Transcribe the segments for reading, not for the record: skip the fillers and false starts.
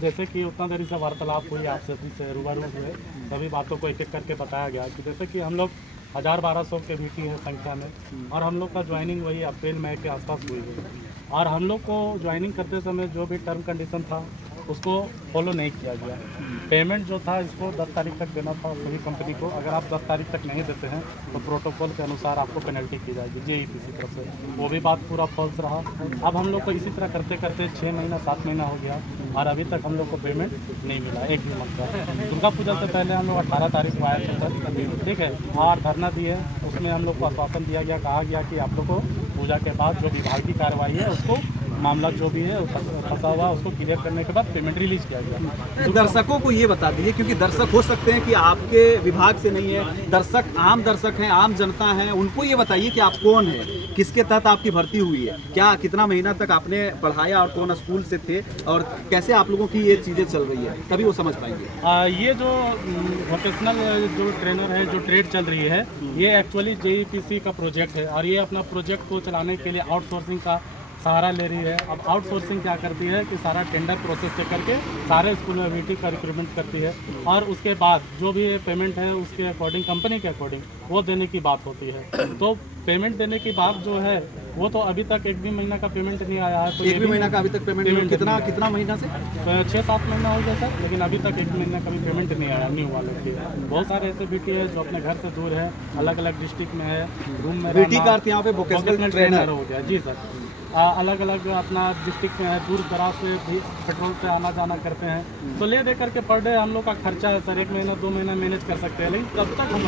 जैसे कि उतना देरी से वार्तालाप हुई, आपसे से रूबरू हुए, सभी बातों को एक एक करके बताया गया कि जैसे कि हम लोग 1000-1200 के बीटी है संख्या में, और हम लोग का ज्वाइनिंग वही अप्रैल मई के आसपास हुई है। और हम लोग को ज्वाइनिंग करते समय जो भी टर्म कंडीशन था उसको फॉलो नहीं किया गया। पेमेंट जो था इसको 10 तारीख तक देना था सभी कंपनी को। अगर आप 10 तारीख तक नहीं देते हैं तो प्रोटोकॉल के अनुसार आपको पेनल्टी की जाएगी जेईपीसी तरफ से। वो भी बात पूरा फॉल्स रहा। अब हम लोग को इसी तरह करते करते 6 महीना 7 महीना हो गया और अभी तक हम लोग को पेमेंट नहीं मिला एक भी मंथ का। दुर्गा पूजा से पहले हम लोग 18 तारीख को आए थे सर, ठीक है, और धरना दिए। उसमें हम लोग को आश्वासन दिया गया, कहा गया कि आप लोग को पूजा के बाद जो विभाग की कार्रवाई है उसको मामला जो भी है फंसा हुआ उसको क्लियर करने के बाद पेमेंट रिलीज किया गया। दर्शकों को ये बता दीजिए, क्योंकि दर्शक हो सकते हैं कि आपके विभाग से नहीं है, आम दर्शक हैं, आम जनता है, उनको ये बताइए कि आप कौन है, किसके तहत आपकी भर्ती हुई है, क्या कितना महीना तक आपने पढ़ाया और कौन स्कूल से थे और कैसे आप लोगों की ये चीज़ें चल रही है, तभी वो समझ पाएंगे। ये जो वोकेशनल जो ट्रेनर है, जो ट्रेड चल रही है, ये एक्चुअली जेईपीसी का प्रोजेक्ट है और ये अपना प्रोजेक्ट को चलाने के लिए आउटसोर्सिंग का सहारा ले रही है। अब आउटसोर्सिंग क्या करती है कि सारा टेंडर प्रोसेस से करके सारे स्कूल में वीटी का रिक्रूटमेंट करती है और उसके बाद जो भी पेमेंट है उसके अकॉर्डिंग, कंपनी के अकॉर्डिंग वो देने की बात होती है। तो पेमेंट देने की बात जो है वो तो अभी तक एक भी महीना का पेमेंट नहीं आया है। तो एक भी महीना का अभी तक पेमेंट नहीं, कितना महीना से? 6-7 महीना हो गया सर, लेकिन अभी तक एक महीना का भी पेमेंट नहीं आया न्यू वाले की। बहुत सारे ऐसे बीटी है जो अपने घर से दूर है, अलग अलग डिस्ट्रिक्ट में है, रूम में बीटी का अर्थ यहाँ पे वोकेशनल ट्रेनर हो गया। जी सर, अलग अलग अपना डिस्ट्रिक्ट में है, दूर दराज से भी पेट्रोल से आना जाना करते हैं। तो ले दे करके पर डे हम लोग का खर्चा है सर, 1 महीना 2 महीना मैनेज कर सकते हैं, लेकिन कब तक हम।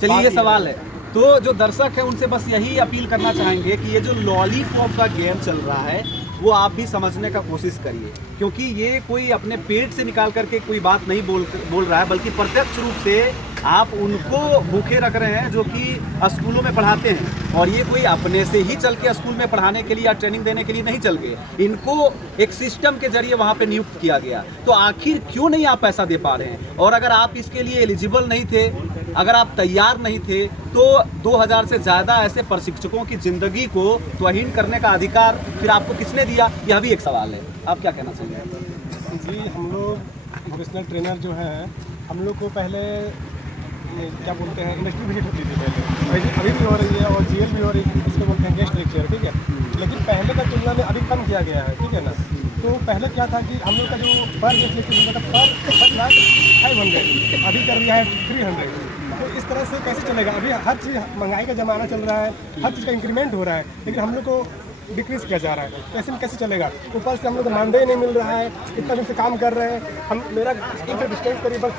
चलिए ये सवाल है, तो जो दर्शक है उनसे बस यही अपील करना चाहेंगे कि ये जो लॉलीपॉप का गेम चल रहा है वो आप भी समझने का कोशिश करिए, क्योंकि ये कोई अपने पेट से निकाल करके कोई बात नहीं बोल रहा है, बल्कि प्रत्यक्ष रूप से आप उनको भूखे रख रहे हैं जो कि स्कूलों में पढ़ाते हैं। और ये कोई अपने से ही चल के स्कूल में पढ़ाने के लिए या ट्रेनिंग देने के लिए नहीं चल गए, इनको एक सिस्टम के जरिए वहाँ पे नियुक्त किया गया। तो आखिर क्यों नहीं आप पैसा दे पा रहे हैं? और अगर आप इसके लिए एलिजिबल नहीं थे, अगर आप तैयार नहीं थे, तो 2000 से ज़्यादा ऐसे प्रशिक्षकों की ज़िंदगी को त्वहीन करने का अधिकार फिर आपको किसने दिया? यह भी एक सवाल है। आप क्या कहना चाहेंगे? जी, हम लोग वोकेशनल ट्रेनर जो है, हम लोग को पहले क्या बोलते हैं, इंडस्ट्री विजिट होती थी पहले, अभी भी हो रही है और जीएल भी हो रही है, इसको बोलते हैं गेस्ट लेक्चर, ठीक है। लेकिन पहले का तुलना में अभी कम किया गया है, ठीक है ना। तो पहले क्या था कि हम लोग का जो पर गेस्ट लेक्चर होता था पर लाख 500, अभी कर दिया है 300। तो इस तरह से कैसे चलेगा? अभी हर चीज़, महंगाई का ज़माना चल रहा है, हर चीज़ का इंक्रीमेंट हो रहा है, लेकिन हम लोग को डिक्रीज़ किया जा रहा है। कैसे चलेगा? ऊपर से हम लोग को मानदेय नहीं मिल रहा है, इतना दिन से काम कर रहे हैं मेरा स्कूल से डिस्टेंस करीब 60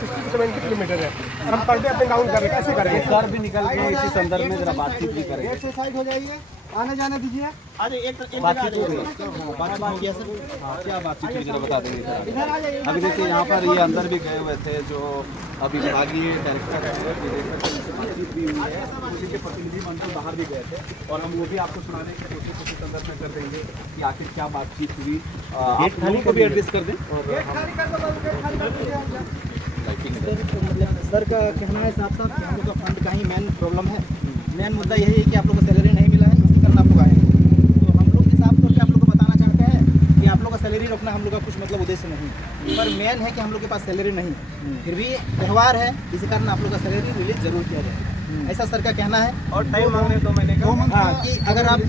से 70 किलोमीटर है और हम per day up and down कर रहे हैं, कैसे करेंगे? सर भी निकल के इसी संदर्भ में जरा बातचीत भी करेंगे। एक साइड हो जाइए, आने जाने दीजिए। बातचीत हो रही है, बातचीत किया सर? क्या बातचीत हुई जरा बता देंगे। अभी देखिए यहाँ पर ये अंदर भी गए हुए थे जो अभी विभागीय डायरेक्टर है, बातचीत भी हुई है, उसी के प्रतिनिधि मंत्री बाहर भी गए थे और हम वो भी आपको सुनाने की कोशिश उसी संदर्भ में कर देंगे कि आखिर क्या बातचीत हुई। आप लोगों को भी एड्रेस कर दें। सर का कहना है साफ साफ कि हम लोग का फंड का ही मेन प्रॉब्लम है। मेन मुद्दा यही है कि आप लोग को सैलरी नहीं मिला है, इसी कारण आप लोग आए हैं। तो हम लोग के साफ तौर पे आप लोग को बताना चाहते हैं कि आप लोग का सैलरी रोकना हम लोग का कुछ मतलब उद्देश्य नहीं, पर मेन है कि हम लोग के पास सैलरी नहीं, फिर भी त्यौहार है, इसी कारण आप लोग का सैलरी रिलीज जरूर किया जाए, ऐसा सर का कहना है। और टाइम मांग रहे हैं 2 महीने का। हाँ, कि अगर आप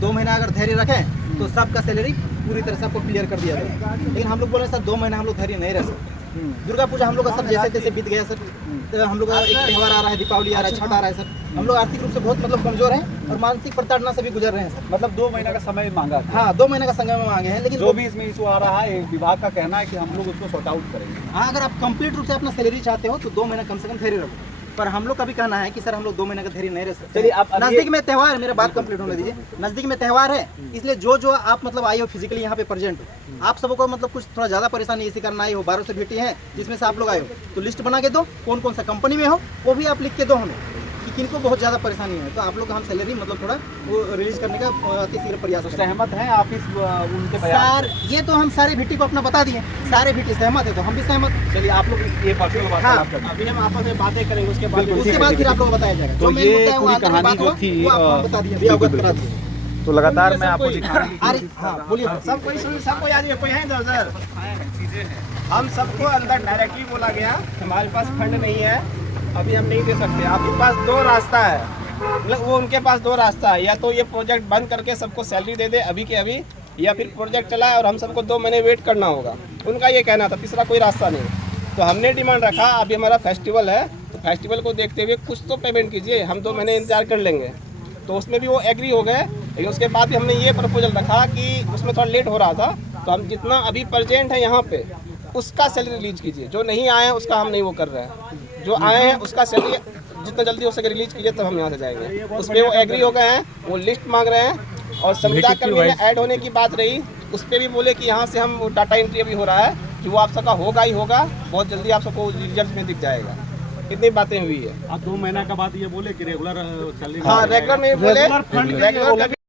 2 महीना अगर धैर्य रखें तो सबका सैलरी पूरी तरह से आपको क्लियर कर दिया जाए। लेकिन हम लोग बोले सर 2 महीना हम लोग धैर्य नहीं रह सकते। दुर्गा पूजा हम लोग का सर जैसे तैसे बीत गया सर, तो हम लोग का एक त्यौहार आ रहा है, दीपावली आ रहा है, छठ आ रहा है सर, हम लोग आर्थिक रूप से बहुत मतलब कमजोर हैं और मानसिक प्रताड़ना से भी गुजर रहे हैं सर। मतलब 2 महीने का समय मांगा था। हाँ, 2 महीने का समय में मांगे हैं, लेकिन जो भी इसमें इशू आ रहा है विभाग का कहना है कि हम लोग उसको सॉर्ट आउट करेंगे। हाँ, अगर आप कंप्लीट रूप से अपना सैलरी चाहते हो तो 2 महीना कम से कम धैर्य रखो, पर हम लोग का भी कहना है कि सर हम लोग 2 महीने का धैर्य नहीं रह सकते। चलिए आप नजदीक में त्यौहार, मेरा बात कंप्लीट होने दीजिए, नजदीक में त्यौहार है, इसलिए जो आप मतलब आए हो फिजिकली यहाँ पे प्रेजेंट हो, आप सबको मतलब कुछ थोड़ा ज़्यादा परेशानी इसी कारण आई हो, 12 से बेटी हैं जिसमें से आप लोग आए हो, तो लिस्ट बना के दो कौन कौन सा कंपनी में हो, वो भी आप लिख के दो हमें कि किनको बहुत ज़्यादा परेशानी है, तो आप लोग का हम सैलरी मतलब थोड़ा वो रिलीज करने का अति शीघ्र प्रयास करें। सहमत हैं आप इस उनके सर ये तो हम सारे भीटी को अपना बता दिए, सारे भीटी सहमत है तो हम भी सहमत। चलिए आप लोग ये पर्सनल वार्तालाप करें, अभी हम आपस में बातें करेंगे, उसके बाद फिर आप लोगों को बताया जाएगा। तो ये पूरी कहानी जो थी बता दिए, अवगत करा दिए। तो लगातार मैं आपको दिखाने की अरे हाँ बोलिए सब कोई सुन, सब कोई आज कोई है इधर। हम सबको अंदर डायरेक्टली बोला गया हमारे पास फंड नहीं है, अभी हम नहीं दे सकते। आपके पास दो रास्ता है, मतलब वो उनके पास दो रास्ता है, या तो ये प्रोजेक्ट बंद करके सबको सैलरी दे दे अभी के अभी, या फिर प्रोजेक्ट चलाए और हम सबको 2 महीने वेट करना होगा। उनका ये कहना था, तीसरा कोई रास्ता नहीं। तो हमने डिमांड रखा, अभी हमारा फेस्टिवल है तो फेस्टिवल को देखते हुए कुछ तो पेमेंट कीजिए, हम 2 महीने इंतजार कर लेंगे। तो उसमें भी वो एग्री हो गए, लेकिन उसके बाद भी हमने ये प्रपोजल रखा कि उसमें थोड़ा लेट हो रहा था, तो हम जितना अभी प्रेजेंट है यहाँ पे उसका सैलरी रिलीज कीजिए, जो नहीं आए हैं उसका हम नहीं वो कर रहे हैं, जो आए हैं उसका सैलरी जितना जल्दी हो सके रिलीज कीजिए, तब हम यहाँ से जाएंगे। उस पर वो एग्री हो गए हैं, वो लिस्ट मांग रहे हैं। और संविदा कर्मी में ऐड होने की बात रही, उस पर भी बोले कि यहाँ से हम डाटा एंट्री अभी हो रहा है कि वो आप सबका होगा ही होगा, बहुत जल्दी आप सबको रिजल्ट में दिख जाएगा। इतनी बातें हुई है। आप 2 महीना के बाद ये बोले कि रेगुलर सैलरी, हाँ रेगुलर नहीं बोले, रेगुलर